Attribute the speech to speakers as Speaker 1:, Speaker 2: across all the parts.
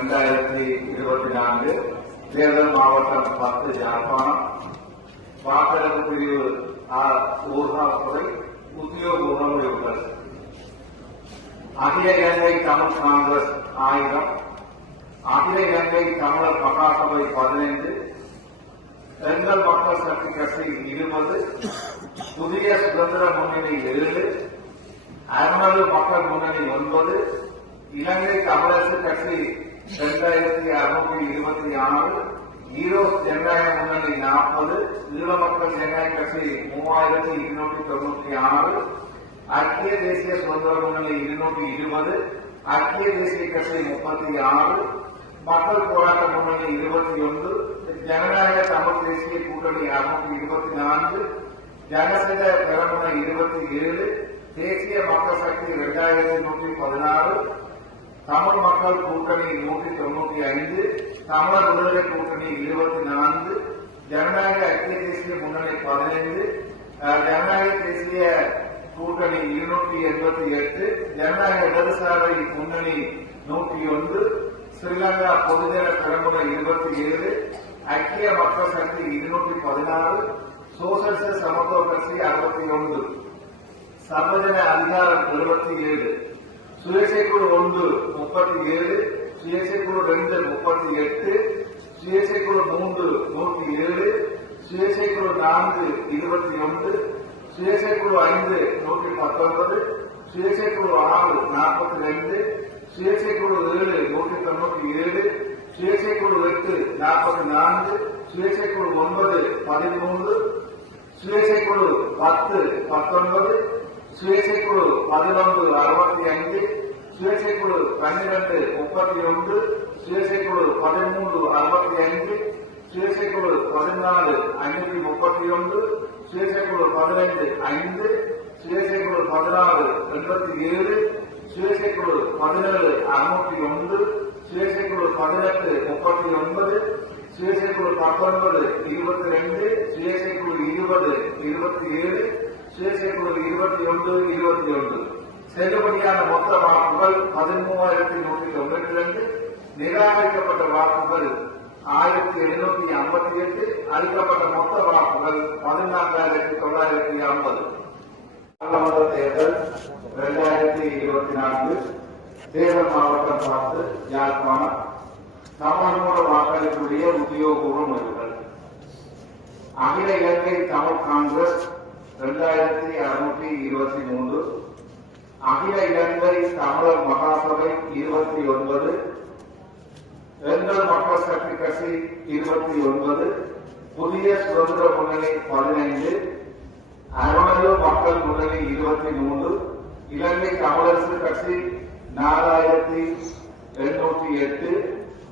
Speaker 1: இரண்டாயிரத்தி இருபத்தி நான்கு தேர்தல் மாவட்டம் பத்து யாழ்ப்பாணம். வாக்கெடுப்பு பிரிவு ஆ- ஊர்காவல்துறை உத்தியோகபூர்வ உள்ளது. அகில இலங்கை தமிழ் காங்கிரஸ் ஆயிரம் அகில இலங்கை தமிழர் மகாசபை பதினைந்து. எங்கள் மக்கள் சக்தி கட்சி இருபது. புதிய சுதந்திர முன்னணி ஏழு. அருணாடு மக்கள் முன்னணி ஒன்பது. இலங்கை தமிழரசு கட்சி இரண்டாயிரத்தி அறுநூத்தி இருபத்தி ஆறு ஈரோ ஜனநாயக முன்னணி நாற்பது ஈழ மக்கள் ஜனநாயக கட்சி மூவாயிரத்தி இருநூற்றி தொண்ணூற்றி ஆறு ஐக்கிய தேசிய சுதந்திர முன்னணி இருநூற்றி இருபது ஐக்கிய தேசிய கட்சி முப்பத்தி ஆறு மக்கள் போராட்ட முன்னணி இருபத்தி ஒன்று ஜனநாயக தமிழ் தேசிய கூட்டணி அறுநூற்றி இருபத்தி நான்கு ஜனசங்க பெரமுனை இருபத்தி ஏழு தேசிய மக்கள் சக்தி இரண்டாயிரத்தி நூற்றி பதினாறு தமிழ் மக்கள் கூட்டணி நூற்றி தொண்ணூற்றி ஐந்து தமிழர் விடுதலை கூட்டணி இருபத்தி நான்கு ஜனநாயக ஐக்கிய தேசிய முன்னணி பதினைந்து ஜனநாயக தேசிய கூட்டணி இருநூற்றி எண்பத்தி எட்டு ஜனநாயக இடதுசாரி முன்னணி நூற்றி ஒன்று ஸ்ரீலங்கா பொதுஜன பெரம்புரை இருபத்தி ஏழு ஐக்கிய மக்கள் சக்தி இருநூற்றி பதினாறு சோசலிச சமத்துவ கட்சி அறுபத்தி ஒன்று சர்வஜன அதிகாரம் எழுபத்தி ஏழு. சுயேட்சை குழு ஒன்று முப்பத்தி ஏழு சுயேட்சை குழு ரெண்டு முப்பத்தி எட்டு சுயேட்சை குழு மூன்று நூற்றி ஏழு சுயேட்சை குழு நான்கு இருபத்தி ஒன்று சுயேட்சை குழு ஐந்து நூற்றி பத்தொன்பது சுயேட்சை குழு ஆறு நாற்பத்தி ரெண்டு சுயேட்சை குழு ஏழு நூற்றி தொண்ணூற்றி ஏழு சுயேட்சை குழு எட்டு நாற்பத்தி நான்கு சுயேட்சை குழு ஒன்பது பதிமூன்று சுயேட்சை குழு பத்து பத்தொன்பது சுயேட்சை பதினொன்று அறுபத்தி ஐந்து சுயேட்சை பன்னிரண்டு முப்பத்தி ஒன்று சுயேட்சை பதிமூன்று அறுபத்தி ஐந்து சுயேட்சை பதினாலு ஐநூற்றி முப்பத்தி ஒன்று சுயேட்சை பதினைந்து ஐந்து சுயேட்சை பதினாறு எண்பத்தி ஏழு சுயேட்சை பதினேழு அறுநூற்றி ஒன்று சுயேட்சை பதினெட்டு முப்பத்தி ஒன்பது சுயேட்சை பத்தொன்பது இருபத்தி ரெண்டு சுயேட்சை இருபது இருபத்தி ஏழு இருபத்தி ஒன்று இருபத்தி ஒன்று. செல்லுபடியான மொத்த வாக்குகள் பதிமூவாயிரத்தி நூற்றி தொண்ணூற்றி ரெண்டு. நிராகரிக்கப்பட்ட வாக்குகள் ஆயிரத்தி எழுநூத்தி ஐம்பத்தி எட்டு. அளிக்கப்பட்ட மொத்த வாக்குகள் பதினான்காயிரத்தி தொள்ளாயிரத்தி ஐம்பது. சட்டமன்ற தேர்தல் இரண்டாயிரத்தி இருபத்தி நான்கு. தேர்தல் மாவட்டம் பார்த்து யாழ்ப்பாணம். தமிழ்மூல வாக்களிப்புடைய உத்தியோகபூர்வ முடிவுகள். அகில இலங்கை தமிழ் காங்கிரஸ் இரண்டாயிரத்தி அறுநூற்றி இருபத்தி மூன்று அகில இலங்கை தமிழர் மகாசபை இருபத்தி ஒன்பது எங்கள் மக்கள் சக்தி கட்சி இருபத்தி ஒன்பது புதிய சுதந்திர முன்னணி பதினைந்து அருணாச்சல மக்கள் முன்னணி இருபத்தி மூன்று இலங்கை தமிழரசு கட்சி நாலாயிரத்தி எண்ணூற்றி எட்டு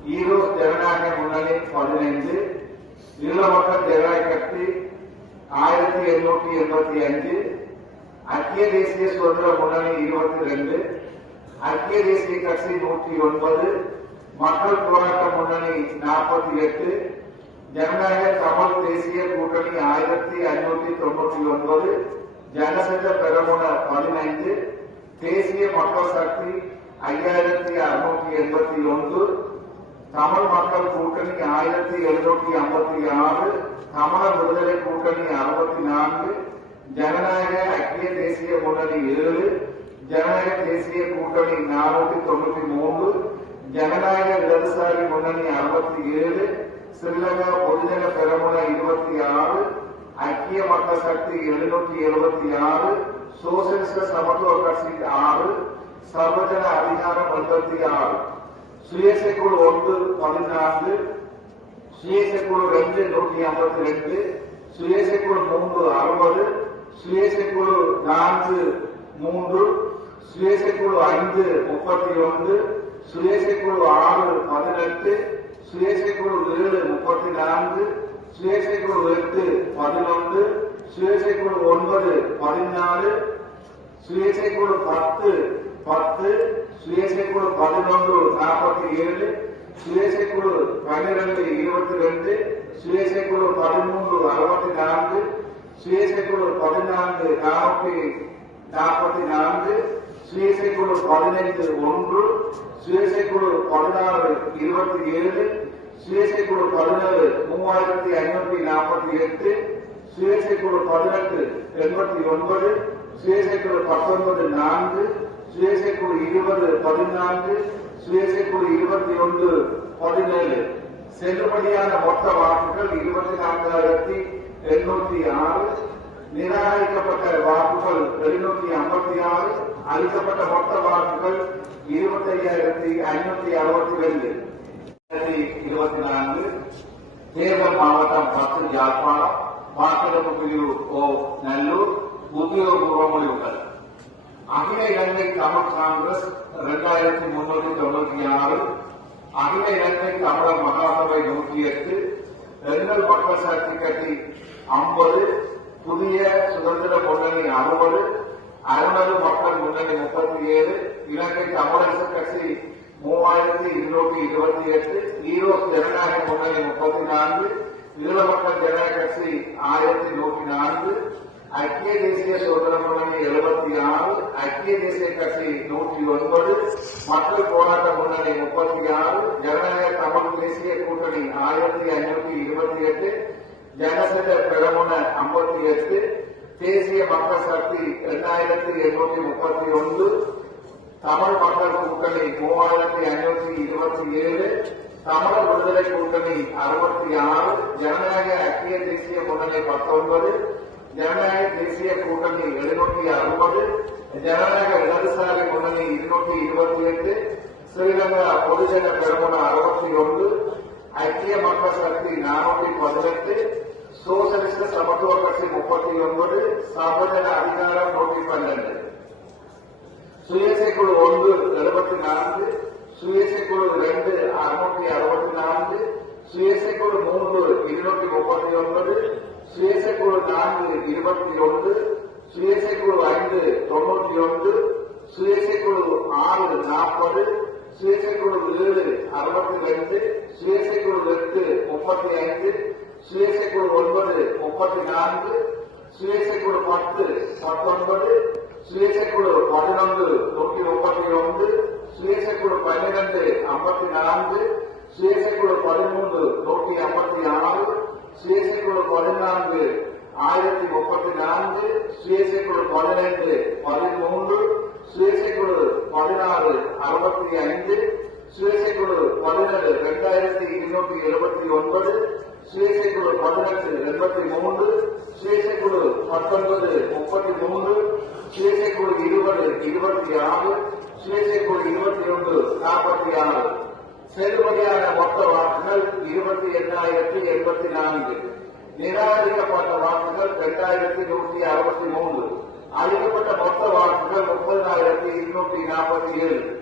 Speaker 1: ஈரோடு ஜனநாயக முன்னணி பதினைந்து ஈழ மக்கள் ஜனநாயக கட்சி ஆயிரத்தி எண்ணூற்றி எண்பத்தி அஞ்சு ஐக்கிய தேசிய சுதந்திர முன்னணி இருபத்தி ரெண்டு ஐக்கிய தேசிய கட்சி நூற்றி ஒன்பது மக்கள் போராட்ட முன்னணி நாற்பத்தி எட்டு ஜனநாயக தமிழ் தேசிய கூட்டணி ஆயிரத்தி ஐநூற்றி தொண்ணூற்றி ஒன்பது ஜனசங்க பெரமுன பதினைந்து தேசிய மக்கள் சக்தி ஐயாயிரத்தி அறுநூற்றி எண்பத்தி ஒன்று தமிழ் மக்கள் கூட்டணி ஆயிரத்தி எழுநூற்றி ஐம்பத்தி ஆறு தமிழர் விடுதலை கூட்டணி அறுபத்தி நான்கு ஜனநாயக ஐக்கிய தேசிய முன்னணி ஏழு ஜனநாயக தேசிய கூட்டணி நானூத்தி தொண்ணூத்தி மூன்று ஜனநாயக இடதுசாரி முன்னணி அறுபத்தி ஏழு ஸ்ரீலங்கா பொதுஜன பெரமுன இருபத்தி ஆறு ஐக்கிய மக்கள் சக்தி எழுநூற்றி எழுபத்தி ஆறு சோசியலிச சமத்துவ கட்சி ஆறு சர்வஜன அதிகாரம் எண்பத்தி ஆறு. சுயேட்சை குழு ஒன்று பதினான்கு சுயேட்சை குழு ரெண்டு நூற்றி ஐம்பத்தி ரெண்டு சுயேட்சை குழு மூன்று அறுபது சுயேட்சை குழு நான்கு மூன்று சுயேட்சை ஐந்து முப்பத்தி ஒன்று சுயேட்சை குழு ஆறு பதினெட்டு சுயேசைக்குழு குழு ஏழு முப்பத்தி நான்கு சுயேசைக்குழு குழு எட்டு பதினொன்று சுயேசைக்குழு ஒன்பது பதினாறு சுயேசைக்குழு பத்து பத்து சுயேசைக்குழு பதினொன்று நாற்பத்தி ஏழு சுயேசை குழு பன்னிரண்டு இருபத்தி ரெண்டு சுயேசை குழு பதிமூன்று அறுபத்தி நான்கு சுயேசை குழு பதினான்கு நாற்பத்தி நாற்பத்தி நான்கு சுயேசை குழு பதினைந்து ஒன்று சுயேசை குழு பதினாறு இருபத்தி ஏழு சுயேசை குழு பதினேழு மூவாயிரத்தி ஐநூத்தி நாற்பத்தி எட்டு சுயேசை குழு பதினெட்டு எண்பத்தி ஒன்பது சுயேசை குழு பத்தொன்பது நான்கு சுயேசை குழு இருபது பதினான்கு சுயேட்சை இருபத்தி ஒன்று பதினேழு. செல்லுபடியான மொத்த வாக்குகள் இருபத்தி நான்காயிரத்தி எண்ணூத்தி ஆறு. நிராகரிக்கப்பட்ட வாக்குகள் எழுநூத்தி ஐம்பத்தி ஆறு. அளிக்கப்பட்ட மொத்த வாக்குகள் இருபத்தி ஐயாயிரத்தி ஐநூத்தி அறுபத்தி ரெண்டு. இருபத்தி நான்கு. தேர்தல் மாவட்டம் பத்து யாழ்ப்பாணம். வாக்கெடுப்பு பிரிவு ஓ நல்லூர். உத்தியோகபூர்வ முடிவுகள். அகில இலங்கை தமிழ் காங்கிரஸ் இரண்டாயிரத்தி முன்னூத்தி தொண்ணூத்தி ஆறு அகில இலங்கை தமிழர் மகாசபை நூற்றி எட்டு எங்கள் மக்கள் சக்தி கட்சி ஐம்பது புதிய சுதந்திர முன்னணி அறுபது அறுநூறு மக்கள் முன்னணி முப்பத்தி ஏழு இலங்கை தமிழரசு கட்சி மூவாயிரத்தி இருநூற்றி இருபத்தி எட்டு ஈரோ ஜனநாயக முன்னணி முப்பத்தி நான்கு ஈழ மக்கள் ஜனநாயக கட்சி ஆயிரத்தி நூற்றி நான்கு ஐக்கிய தேசிய சுதந்திர முன்னணி எழுபத்தி ஆறு ஐக்கிய தேசிய கட்சி நூற்றி ஒன்பது மக்கள் போராட்ட முன்னணி முப்பத்தி ஆறு ஜனநாயக தமிழ் தேசிய கூட்டணி ஆயிரத்தி ஐநூத்தி இருபத்தி எட்டு ஜனசத பெரமுன ஐம்பத்தி எட்டு தேசிய மக்கள் சக்தி இரண்டாயிரத்தி எண்ணூத்தி முப்பத்தி ஒன்று தமிழ் மக்கள் கூட்டணி மூவாயிரத்தி ஐநூத்தி இருபத்தி ஏழு தமிழ் விடுதலை கூட்டணி அறுபத்தி ஆறு ஜனநாயக ஐக்கிய தேசிய முன்னணி பத்தொன்பது ஜனநாயக தேசிய கூட்டணி எழுநூற்றி அறுபது ஜனநாயக இடதுசாரி முன்னணி இருநூற்றி இருபத்தி எட்டு ஸ்ரீலங்கா பொதுஜன பெருமன அறுபத்தி ஒன்று ஐக்கிய மக்கள் சக்தி நானூற்றி பதினெட்டு சோசலிஸ்ட் சமத்துவ கட்சி முப்பத்தி ஒன்பது சர்வஜன அதிகாரம் நூற்றி பன்னெண்டு சுயேட்சை குழு ஒன்று எழுபத்தி நான்கு சுயேட்சை குழு இரண்டு அறுநூற்றி அறுபத்தி நான்கு சுயேட்சை குழு மூன்று இருநூற்றி முப்பத்தி ஒன்பது சுயேட்சை நான்கு இருபத்தி ஒன்று சுயேட்சை குழு ஐந்து தொண்ணூற்றி ஒன்று சுயேட்சை ஆறு நாற்பது சுயேட்சை ஏழு அறுபத்தி ரெண்டு சுயேட்சை எட்டு முப்பத்தி ஐந்து சுயேட்சை குழு ஒன்பது முப்பத்தி நான்கு சுயேட்சை பத்து பத்தொன்பது சுயேட்சை பதினொன்று நூற்றி முப்பத்தி ஒன்று சுயேட்சை பன்னிரண்டு ஐம்பத்தி நான்கு சுயேட்சை பதிமூன்று நூற்றி ஐம்பத்தி ஆறு சுயேட்சை குழு பதினான்கு ஆயிரத்தி முப்பத்தி நான்கு சுயேசைக்குழு குழு பதினைந்து பதிமூன்று சுயேசைக்குழு குழு பதினாறு அறுபத்தி ஐந்து சுயேசைக்குழு குழு பதினேழு இரண்டாயிரத்தி இருநூற்றி எழுபத்தி ஒன்பது சுயேசைக்குழு குழு பதினெட்டு எண்பத்தி மூன்று சுயேசைக்குழு குழு பத்தொன்பது முப்பத்தி மூன்று சுயேசைக்குழு குழு இருபது இருபத்தி ஆறு சுயேசைக்குழு குழு இருபத்தி ஒன்று நாற்பத்தி ஆறு செல்லுபடியான மொத்த வாக்குகள் இருபத்தி எண்ணாயிரத்தி எண்பத்தி நான்கு. நிராகரிக்கப்பட்ட வாக்குகள் இரண்டாயிரத்தி நூற்றி அறுபத்தி மூன்று. அளிக்கப்பட்ட மொத்த வாக்குகள் முப்பதாயிரத்தி இருநூற்றி நாற்பத்தி ஏழு.